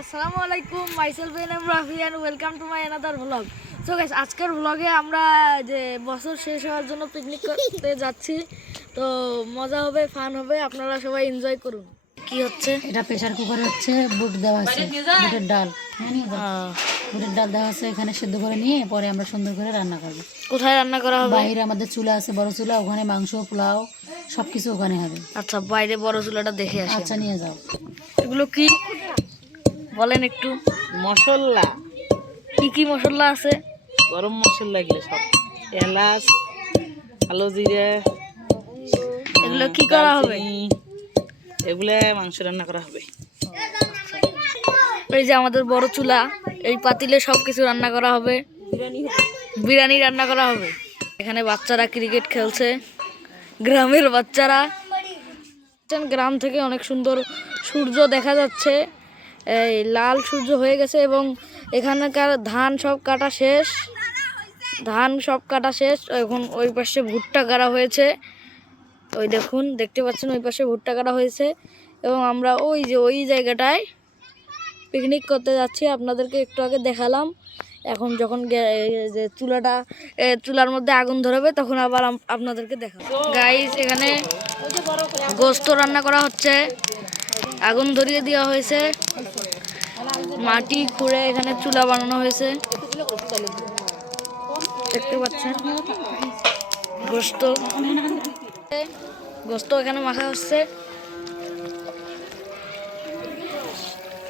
আসসালামু আলাইকুম myself N M Rafi and welcome to my another vlog so guys আজকের ভ্লগে আমরা যে বছর শেষ হওয়ার জন্য পিকনিক করতে যাচ্ছি তো মজা হবে ফান হবে আপনারা সবাই এনজয় করুন। কি হচ্ছে? এটা প্রেসার কুকার হচ্ছে বুট দেওয়া আছে বুটের ডাল। হ্যাঁ বুটের ডাল দেওয়া আছে এখানে সেদ্ধ করে নিয়ে পরে আমরা সুন্দর করে রান্না করব। কোথায় রান্না করা হবে? বাইরে আমাদের চুলা আছে বড় চুলা ওখানে মাংস পোলাও সব কিছু ওখানে হবে। আচ্ছা বাইরে বড় চুলাটা দেখে আসি আচ্ছা নিয়ে যাও। এগুলো কি? বলেন একটু। মশলা? কি কি মশলা আছে? গরম মশলা এগুলো সব। এলাচ কালো জিরে এগুলো কি করা হবে? এগুলো মাংস রান্না করা হবে। এই যে আমাদের বড় চুলা এই পাতিলে সব কিছু রান্না করা হবে। বিরিয়ানি রান্না করা হবে। এখানে বাচ্চারা ক্রিকেট খেলছে। গ্রামের বাচ্চারা। গ্রাম থেকে অনেক সুন্দর সূর্য দেখা যাচ্ছে। এই লাল সূর্য হয়ে গেছে এবং এখানকার ধান সব কাটা শেষ। ধান সব কাটা শেষ। এখন ওই পাশে ভুট্টা গাড়া হয়েছে। ওই দেখুন, দেখতে পাচ্ছেন ওই পাশে ভুট্টা কাটা হয়েছে। এবং আমরা ওই যে ওই জায়গাটায় পিকনিক করতে যাচ্ছি। আপনাদেরকে একটু আগে দেখালাম। এখন যখন যে চুলাটা চুলার মধ্যে আগুন ধরবে, তখন আবার আপনাদেরকে দেখাবো। গাইস এখানে গোস্ত রান্না করা হচ্ছে। আগুন ধরিয়ে দেওয়া হয়েছে। মাটি খুঁড়ে এখানে চুলা বানানো হয়েছে। দেখতে পাচ্ছেন? গোস্ত। গোস্ত এখানে মাখা হচ্ছে।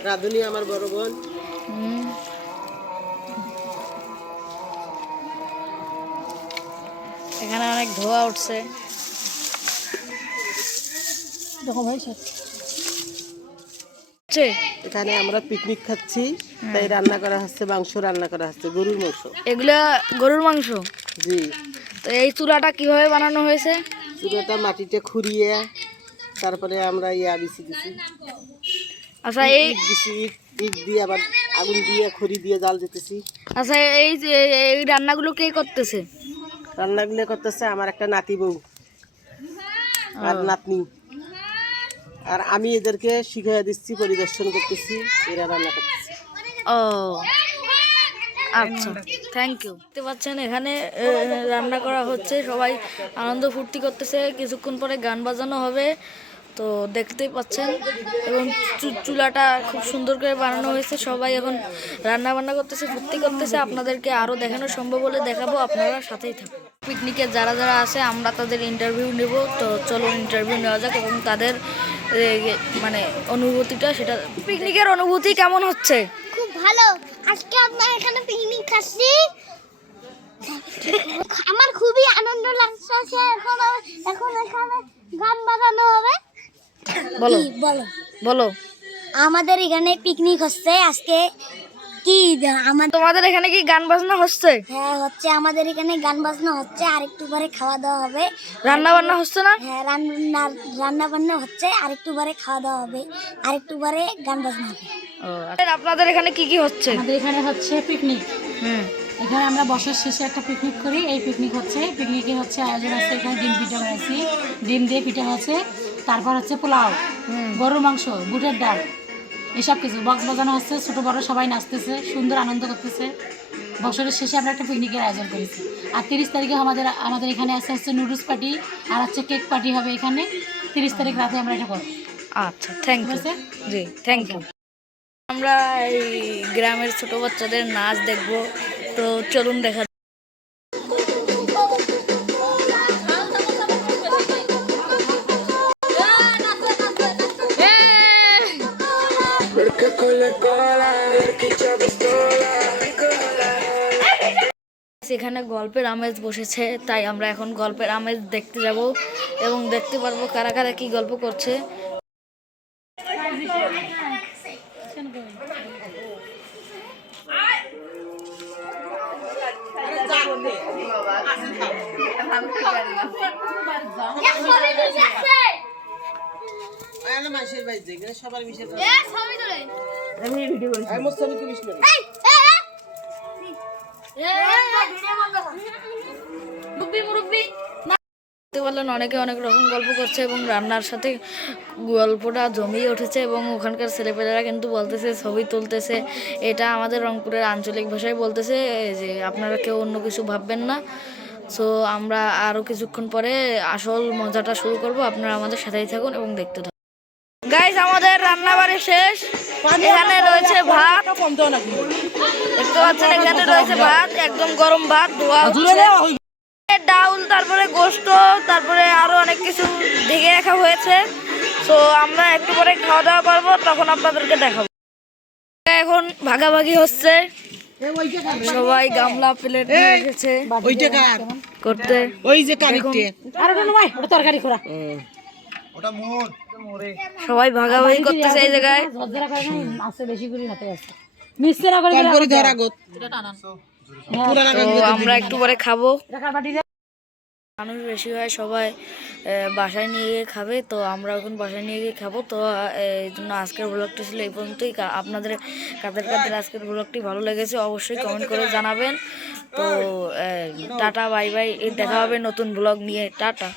রাধুনি আমার বড় বোন। হুম। এখানে অনেক ধোয়া উঠছে। দেখো ভাই সব হচ্ছে? এখানে আমরা পিকনিক খাচ্ছি তাই রান্না করা হচ্ছে মাংস রান্না করা হচ্ছে গরুর মাংস। এগুলা গরুর মাংস? জি। তো এই চুলাটা কীভাবে বানানো হয়েছে? চুলোটা মাটিতে খুঁড়িয়ে তারপরে আমরা ইয়া বিছি দিছি। আচ্ছা এই দিছি ইট দিয়ে আবার আগুন দিয়ে খড়ি দিয়ে জাল দিতেছি। আচ্ছা এই যে এই রান্নাগুলো কে করতেছে? রান্নাগুলো করতেছে আমার একটা নাতি বউ আর নাতনি। আর আমি এদেরকে শিখিয়ে দিচ্ছি, পরিদর্শন করতেছি, এরা রান্না করতেছে। ও আচ্ছা থ্যাংক ইউ দেখতে পাচ্ছেন, এখানে রান্না করা হচ্ছে, সবাই আনন্দ ফুর্তি করতেছে, কিছুক্ষণ পরে গান বাজানো হবে। তো দেখতেই পাচ্ছেন, এবং চুলাটা খুব সুন্দর করে বানানো হয়েছে, সবাই এখন রান্না বান্না করতেছে, ফুর্তি করতেছে, আপনাদেরকে আরও দেখানো সম্ভব হলে দেখাবো, আপনারা সাথেই থাকুন। পিকনিকে যারা যারা আছে আমরা তাদের ইন্টারভিউ নেব। তো চলো ইন্টারভিউ নেওয়া যাক এবং তাদের মানে অনুভূতিটা সেটা পিকনিকের অনুভূতি কেমন হচ্ছে? খুব ভালো। আজকে আমরা এখানে পিকনিক খাচ্ছি। আমার খুবই আনন্দ লাগছে এখন এখন এখানে গান বাজানো হবে। বলো। বলো। বলো। আমাদের এখানে পিকনিক হচ্ছে আজকে। কি আমাদের তোমাদের এখানে কি গান বাজনা হচ্ছে? হ্যাঁ হচ্ছে। আমাদের এখানে গান বাজনা হচ্ছে। আর একটু পরে খাওয়া দাওয়া হবে। রান্না বান্না হচ্ছে না? হ্যাঁ রান্না রান্না বান্না হচ্ছে। আর একটু পরে খাওয়া দাওয়া হবে। আর একটু পরে গান বাজনা হবে। আচ্ছা। আপনাদের এখানে কি কি হচ্ছে? আমাদের এখানে হচ্ছে পিকনিক হুম। এখানে আমরা বছর শেষে একটা পিকনিক করি। এই পিকনিক হচ্ছে। পিকনিকে হচ্ছে আয়োজন আছে। এখানে ডিম পিঠা বানাইছি। ডিম দিয়ে পিঠা আছে তারপর হচ্ছে পোলাও। গরুর মাংস বুটের ডাল। এসব কিছু। বক্স বাজানো হচ্ছে ছোটো বড় সবাই নাচতেছে সুন্দর আনন্দ করতেছে। বছরের শেষে আমরা একটা পিকনিকের আয়োজন করেছি। আর তিরিশ তারিখে আমাদের আমাদের এখানে আছে হচ্ছে নুডলস পার্টি আর হচ্ছে কেক পার্টি হবে এখানে। তিরিশ তারিখ রাতে আমরা এটা করব। আচ্ছা থ্যাংক ইউ জি থ্যাংক ইউ আমরা এই গ্রামের ছোট বাচ্চাদের নাচ দেখব। তো চলুন দেখা সেখানে গল্পের আমেজ বসেছে তাই আমরা এখন গল্পের আমেজ দেখতে যাব এবং দেখতে পারব কারা কারা কি গল্প করছে। দেখতে পারলেন অনেকে অনেক রকম গল্প করছে এবং রান্নার সাথে গল্পটা জমিয়ে উঠেছে এবং ওখানকার ছেলেপেলেরা কিন্তু বলতেছে ছবি তুলতেছে। এটা আমাদের রংপুরের আঞ্চলিক ভাষায় বলতেছে যে আপনারা কেউ অন্য কিছু ভাববেন না। সো আমরা আরও কিছুক্ষণ পরে আসল মজাটা শুরু করব। আপনারা আমাদের সাথেই থাকুন এবং দেখতে থাকুন। গাইজ আমাদের রান্না বাড়ি শেষ। এখানে রয়েছে ভাত। দেখতে পাচ্ছেন এখানে রয়েছে ভাত একদম গরম ভাত ধোয়া ডাউল তারপরে গোস্ত তারপরে আরও অনেক কিছু ঢেকে রাখা হয়েছে। তো আমরা একটু পরে খাওয়া দাওয়া করব তখন আপনাদেরকে দেখাবো। এখন ভাগাভাগি হচ্ছে। সবাই গামলা প্লেট নিয়ে এসেছে। ওইটা কার? করতে। ওই যে কারিটে আর ওটা তরকারি করা। সবাই ভাগাভাগি করতেছে এই জায়গায়। ঝরঝরা করে নাই মাছে বেশি করে হাতে আছে মিক্সে না করে করে ধরা গত তো আমরা একটু পরে খাব। মানুষ বেশি হয় সবাই বাসায় নিয়ে গিয়ে খাবে। তো আমরা এখন বাসায় নিয়ে গিয়ে খাব। তো এই জন্য আজকের ব্লগটি ছিল এই পর্যন্তই। কা- আপনাদের কাদের কাদের আজকের ব্লগটি ভালো লেগেছে অবশ্যই কমেন্ট করে জানাবেন। তো টাটা বাই বাই। দেখা হবে নতুন ব্লগ নিয়ে। টাটা।